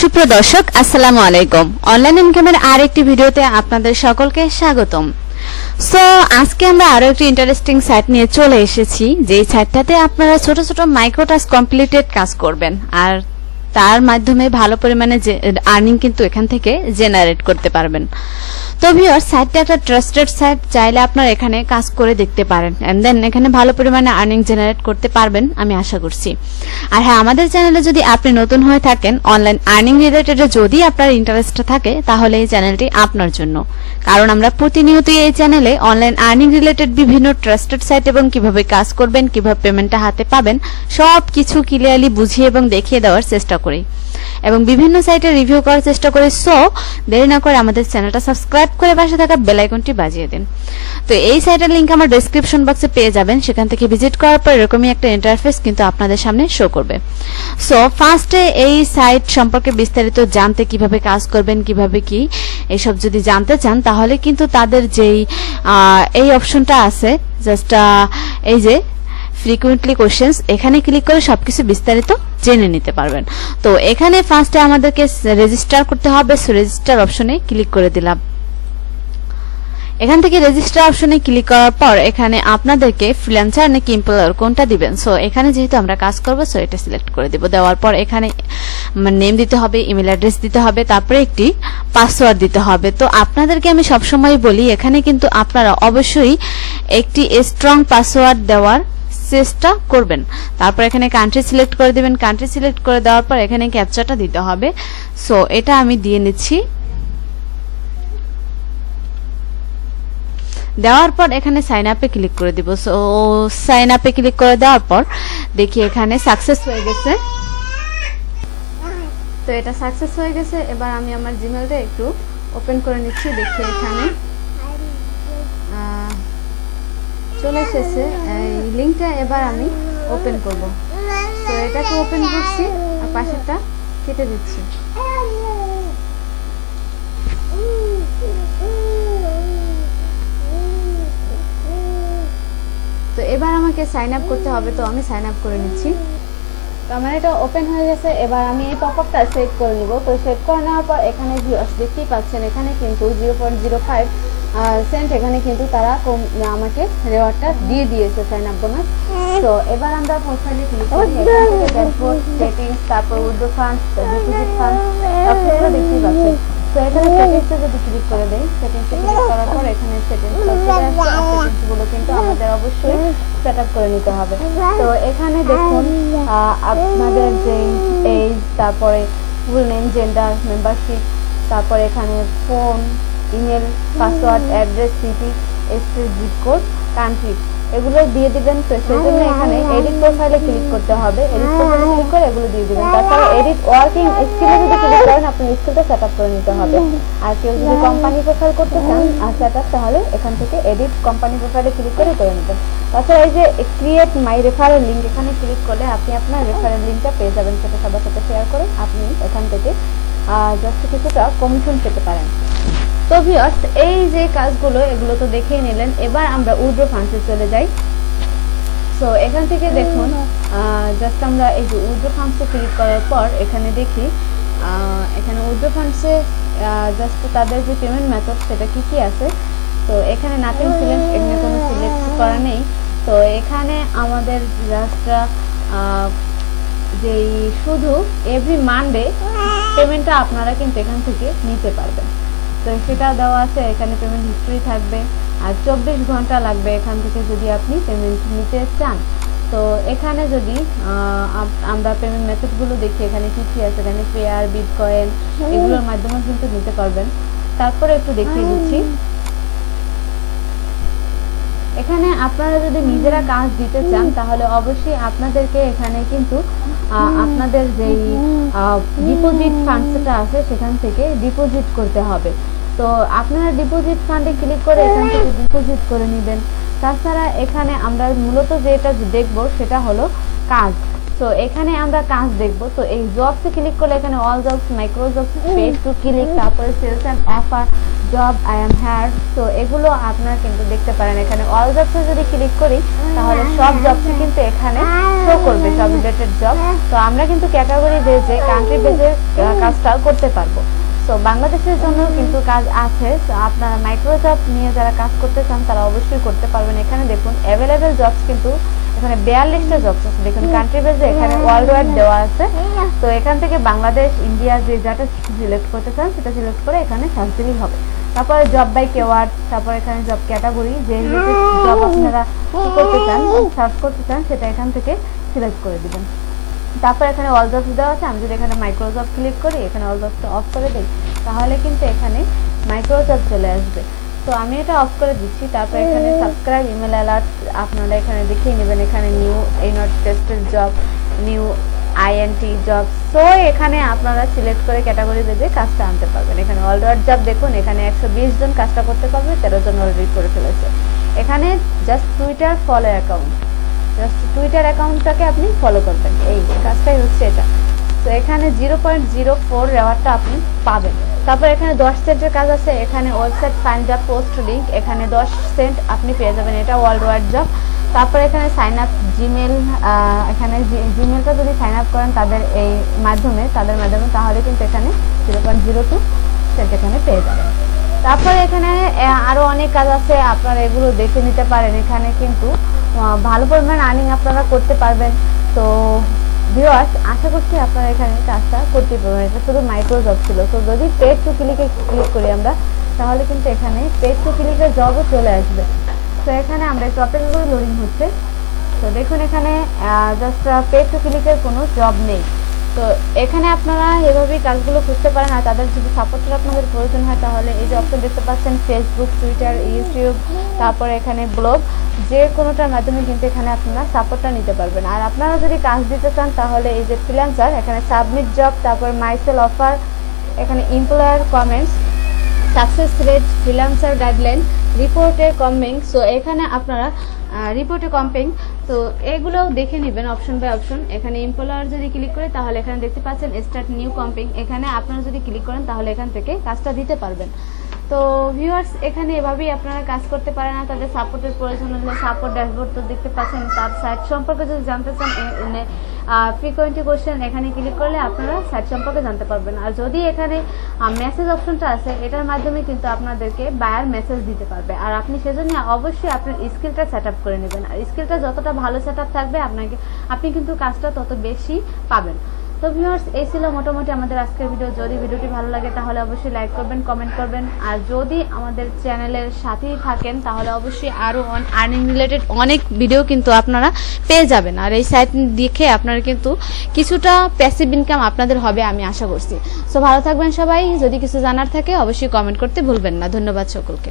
সুপ্রিয় দর্শক, আসসালামু আলাইকুম। অনলাইন ইনকামের আরেকটি ভিডিওতে আপনাদের সকলকে স্বাগতম। সো আজকে আমরা আরো একটি ইন্টারেস্টিং সাইট নিয়ে চলে এসেছি, যেই সাইটটাতে আপনারা ছোট ছোট মাইক্রো টাস্ক কমপ্লিটেড কাজ করবেন আর তার মাধ্যমে ভালো পরিমাণে আর্নিং কিন্তু এখান থেকে জেনারেট করতে পারবেন। তো ভিউয়ার্স, সাইটটা একটা ট্রাস্টেড সাইট, চাইলে আপনারা এখানে কাজ করে দেখতে পারেন এন্ড দেন এখানে ভালো পরিমাণে আর্নিং জেনারেট করতে পারবেন আমি আশা করছি। আর হ্যাঁ, আমাদের চ্যানেলে যদি আপনি নতুন হয়ে থাকেন, অনলাইন আর্নিং রিলেটেড যদি আপনার ইন্টারেস্ট থাকে, তাহলে এই চ্যানেলটি আপনার জন্য। কারণ আমরা প্রতিনিয়তই এই চ্যানেলে অনলাইন আর্নিং রিলেটেড বিভিন্ন ট্রাস্টেড সাইট এবং কিভাবে কাজ করবেন, কিভাবে পেমেন্টটা হাতে পাবেন, সব কিছু ক্লিয়ারলি বুঝিয়ে এবং দেখিয়ে দেওয়ার চেষ্টা করি এবং বিভিন্ন সাইটে রিভিউ করার চেষ্টা করি। সো দেরি না করে আমাদের চ্যানেলটা সাবস্ক্রাইব করে পাশে থাকা বেল আইকনটি বাজিয়ে দিন। তো এই সাইটের লিংক আমার ডেসক্রিপশন বক্সে পেয়ে যাবেন, সেখান থেকে ভিজিট করার পর এরকমই একটা ইন্টারফেস কিন্তু আপনাদের সামনে শো করবে। সো ফার্স্টে এই সাইট সম্পর্কে বিস্তারিত জানতে, কিভাবে কাজ করবেন, কিভাবে কি এসব যদি জানতে চান, তাহলে কিন্তু তাদের যেই এই অপশনটা আছে, জাস্ট এই যে ফ্রিকুয়েন্টলি কোশ্চেন্স, এখানে ক্লিক করে সবকিছু বিস্তারিত জেনে নিতে পারবেন। তো এখানে ফার্স্টে আমাদেরকে রেজিস্টার করতে হবে। সো রেজিস্টার অপশনে ক্লিক করে দিলাম। এখান থেকে রেজিস্টার অপশনে ক্লিক করার পর এখানে আপনাদেরকে ফ্রিল্যান্সার নাকি এমপ্লয়ার কোনটা দিবেন। সো এখানে যেহেতু আমরা কাজ করব, সো এটা সিলেক্ট করে দিব। দেওয়ার পর এখানে নেম দিতে হবে, ইমেল অ্যাড্রেস দিতে হবে, তারপরে একটি পাসওয়ার্ড দিতে হবে। তো আপনাদেরকে আমি সবসময় বলি, এখানে কিন্তু আপনারা অবশ্যই একটি স্ট্রং পাসওয়ার্ড দেওয়ার চেষ্টা করবেন। তারপর এখানে কান্ট্রি সিলেক্ট করে দিবেন। কান্ট্রি সিলেক্ট করে দেওয়ার পর এখানে ক্যাপচাটা দিতে হবে। সো এটা আমি দিয়ে নিচ্ছি। দেওয়ার পর এখানে সাইন আপে ক্লিক করে দিব। সো সাইন আপে ক্লিক করে দেওয়ার পর দেখি এখানে সাকসেস হয়ে গেছে। তো এটা সাকসেস হয়ে গেছে। এবার আমি আমার জিমেলটা একটু ওপেন করে নিচ্ছি। দেখি এখানে চলে এসেছে এই লিংকটা। এবার আমি ওপেন করব। তো এটাকে ওপেন করছি আর পাশেরটা কেটে দিচ্ছি। তো এবার আমাকে সাইন আপ করতে হবে। তো আমি সাইন আপ করে নিচ্ছি। তো আমার এটা ওপেন হয়ে গেছে। এবার আমি এই পপআপটা সেট করে নিব। তো সেট করে নেওয়ার পর এখানে ভিউয়ার্স দেখতেই পাচ্ছেন, এখানে কিন্তু 0.05 সেন্ট এখানে কিন্তু তারা আমাকে রেওয়ার্ডটা দিয়ে দিয়েছে, সাইন আপ বোনাস। তো এবার আমরা প্রোফাইলে ক্লিক করি। এখান থেকে ড্যাশবোর্ড, সেটিংস, তারপর উইথড্র ফান্ড, ডিপোজিট ফান্ড সবকিছু দেখতেই পাচ্ছেন। তো এখানে সেটিংসে যদি ক্লিক করে দেই, সেটিংসে ক্লিক করার পর এখানে সেটিংসগুলো কিন্তু আমাদের অবশ্যই সেট আপ করে নিতে হবে। তো এখানে দেখুন আপনাদের যে এজ, তারপরে ফুল নেম, জেন্ডার, মেম্বারশিপ, তারপরে এখানে phone, email, password, address, city, state, zip code, country, এগুলো দিয়ে দিবেন। তো সেই জন্য এখানে এডিট প্রোফাইলে ক্লিক করতে হবে। এডিট প্রোফাইলে ক্লিক করে এগুলো দিয়ে দিবেন। তারপরে এডিট ওয়ার্কিং স্কিলে যদি ক্লিক করেন, আপনার স্কিলটা সেট আপ করে নিতে হবে। আর কেউ যদি কোম্পানি প্রোফাইল করতে চান সেট আপ, তাহলে এখান থেকে এডিট কোম্পানি প্রোফাইলে ক্লিক করে নেবেন। তাছাড়া এই যে ক্রিয়েট মাই রেফারেল লিঙ্ক, এখানে ক্লিক করলে আপনি আপনার রেফারেল লিঙ্কটা পেয়ে যাবেন। সেটা সবার সাথে শেয়ার করে আপনি এখান থেকে জাস্ট কিছুটা কমিশন পেতে পারেন। তো ভিউয়ার্স, এই যে কাজগুলো, এগুলো তো দেখেই নিলেন। এবার আমরা উইথড্র ফান্ডসে চলে যাই। সো এখান থেকে দেখুন, জাস্ট আমরা এই যে উইথড্র ফান্ডসে ক্লিক করার পর এখানে দেখি, এখানে উইথড্র ফান্ডসে জাস্ট তাদের যে পেমেন্ট মেথড সেটা কি কি আছে। তো এখানে নাথিং সিলেক্ট, এখানে কোনো সিলেক্ট করা নেই। তো এখানে আমাদের জাস্ট যেই শুধু এভরি মানডে পেমেন্টটা আপনারা কিন্তু এখান থেকে নিতে পারবেন। তো সেটা দেওয়া আছে। এখানে পেমেন্ট হিস্ট্রি থাকবে আর 24 ঘন্টা লাগবে এখান থেকে যদি আপনি পেমেন্ট নিতে চান। তো এখানে যদি আমরা পেমেন্ট মেথডগুলো দেখি, এখানে কি কি আছে, এখানে পেয়ার, বিটকয়েন, এগুলোর মাধ্যমে কিন্তু নিতে পারবেন। তারপরে একটু দেখিয়ে দিচ্ছি, এখানে আপনারা যদি নিজেরা কাজ দিতে চান, তাহলে অবশ্যই আপনাদেরকে এখানে কিন্তু আপনাদের যেই ডিপোজিট ফান্ডসটা আছে সেখান থেকে ডিপোজিট করতে হবে। তো আপনারা ডিপোজিট ফান্ডে ক্লিক করে এখান থেকে ডিপোজিট করে নেবেন। তাছাড়া এখানে আমরা মূলত যেটা দেখব সেটা হলো কাজ। তো এখানে আমরা কাজ দেখব। তো এই জবসে ক্লিক করলে এখানে all jobs, micro jobs, page two click, তারপরে sales and offer, job, I am here. তো এগুলো আপনারা কিন্তু দেখতে পারেন। এখানে অল জবসে যদি ক্লিক করি তাহলে সব জবসই কিন্তু এখানে শো করবে, সব রিলেটেড জব। তো আমরা কিন্তু ক্যাটাগরি বেজে, কান্ট্রি বেজে কাজটা করতে পারবো। তো বাংলাদেশের জন্য কিন্তু কাজ আছে। তো আপনারা মাইক্রোজব নিয়ে যারা কাজ করতে চান তারা অবশ্যই করতে পারবেন। এখানে দেখুন অ্যাভেলেবেল জবস কিন্তু এখানে 42টা জবস আছে। দেখুন কান্ট্রি বেজে এখানে ওয়ার্ল্ড ওয়াইড দেওয়া আছে। তো এখান থেকে বাংলাদেশ, ইন্ডিয়া যে যেটা সিলেক্ট করতে চান সেটা সিলেক্ট করে এখানে সার্চ দিলেই হবে। তারপরে জব বাই কেওয়ার্ড, তারপর এখানে জব ক্যাটাগরি, যে জব আপনারা করতে চান, সার্চ করতে চান সেটা এখান থেকে সিলেক্ট করে দিবেন। তারপর এখানে অল জবস দেওয়া আছে। আমি যদি এখানে মাইক্রোজব ক্লিক করি, এখানে অল জবসটা অফ করে দিই, তাহলে কিন্তু এখানে মাইক্রোজব চলে আসবে। তো আমি এটা অফ করে দিচ্ছি। তারপর এখানে সাবস্ক্রাইব, ইমেল অ্যালার্ট আপনারা এখানে দেখিয়ে নেবেন। এখানে new not tested job, new INT job. So এখানে আপনারা সিলেক্ট করে ক্যাটাগরি বেজে কাজটা আনতে পারবেন। এখানে অলরেডি জব দেখুন, এখানে 120 জন কাজটা করতে পারবে, 13 জন অলরেডি করে ফেলেছে। এখানে just Twitter follow account, just Twitter অ্যাকাউন্টটাকে আপনি ফলো করবেন, এই কাজটাই হচ্ছে এটা। তো এখানে 0.04 রেওয়ার্ডটা আপনি পাবেন। তারপর এখানে 10 সেন্টের কাজ আছে। এখানে website find job post link, এখানে 10 সেন্ট আপনি পেয়ে যাবেন, এটা ওয়ার্ল্ড ওয়াইড জব। তারপর এখানে সাইন আপ জিমেল, এখানে জিমেলটা যদি সাইন আপ করেন তাদের মাধ্যমে তাহলে কিন্তু এখানে 0.02 সেন্ট এখানে পেয়ে যাবেন। তারপরে এখানে আরো অনেক কাজ আছে, আপনারা এগুলো দেখে নিতে পারেন। এখানে কিন্তু ভালো পরিমাণ আর্নিং আপনারা করতে পারবেন। তো ভিউয়ার্স, আশা করছি আপনারা এখানে কাজটা করতে পারবেন। এটা শুধু মাইক্রোজব ছিল। তো যদি পেড টু ক্লিকে ক্লিক করি আমরা, তাহলে কিন্তু এখানে পেড টু ক্লিকের জবও চলে আসবে। তো এখানে আমরা একটু অপেক্ষা করে লোডিং হচ্ছে। তো দেখুন এখানে জাস্ট পেড টু ক্লিকের কোনো জব নেই। তো এখানে আপনারা এভাবেই কাজগুলো খুঁজতে পারেন। আর তাদের যদি সাপোর্টের আপনাদের প্রয়োজন হয় তাহলে এই যে অপশন দেখতে পাচ্ছেন, ফেসবুক, টুইটার, ইউটিউব, তারপরে এখানে ব্লগ, যে কোনোটার মাধ্যমে কিন্তু এখানে আপনারা সাপোর্টটা নিতে পারবেন। আর আপনারা যদি কাজ দিতে চান তাহলে এই যে ফ্রিল্যান্সার, এখানে সাবমিট জব, তারপর মাইসেল অফার, এখানে employer comments, success rate, freelancer guideline, রিপোর্টের কম্পিং। সো এখানে আপনারা রিপোর্টে কম্পিং, তো এগুলো দেখে নেবেন অপশন বাই অপশন। এখানে এমপ্লয়ার যদি ক্লিক করে তাহলে এখানে দেখতে পাচ্ছেন স্টার্ট নিউ কম্পিং। এখানে আপনারা যদি ক্লিক করেন তাহলে এখান থেকে কাজটা দিতে পারবেন। তো ভিউয়ার্স, এখানে এভাবেই আপনারা কাজ করতে পারেন। আর তাদের সাপোর্টের প্রয়োজন হলে সাপোর্ট ড্যাশবোর্ড তো দেখতে পাচ্ছেন। তার সাইট সম্পর্কে যদি জানতে চান, ফ্রিকোয়েন্টি কোশ্চেন এখানে ক্লিক করলে আপনারা সাইট সম্পর্কে জানতে পারবেন। আর যদি এখানে মেসেজ অপশনটা আছে, এটার মাধ্যমে কিন্তু আপনাদেরকে বায়ার মেসেজ দিতে পারবে। আর আপনি সেজন্য অবশ্যই আপনার স্কিলটা সেট আপ করে নেবেন। আর স্কিলটা যতটা ভালো সেট আপ থাকবে আপনি কিন্তু কাজটা তত বেশি পাবেন। তো ভিউয়ার্স, এই ছিল মোটামুটি আমাদের আজকের ভিডিও। যদি ভিডিওটি ভালো লাগে তাহলে অবশ্যই লাইক করবেন, কমেন্ট করবেন। আর যদি আমাদের চ্যানেলের সাথেই থাকেন তাহলে অবশ্যই আরও আর্নিং রিলেটেড অনেক ভিডিও কিন্তু আপনারা পেয়ে যাবেন। আর এই সাইট দেখে আপনারা কিন্তু কিছুটা প্যাসিভ ইনকাম আপনাদের হবে, আমি আশা করছি। সো ভালো থাকবেন সবাই। যদি কিছু জানার থাকে অবশ্যই কমেন্ট করতে ভুলবেন না। ধন্যবাদ সকলকে।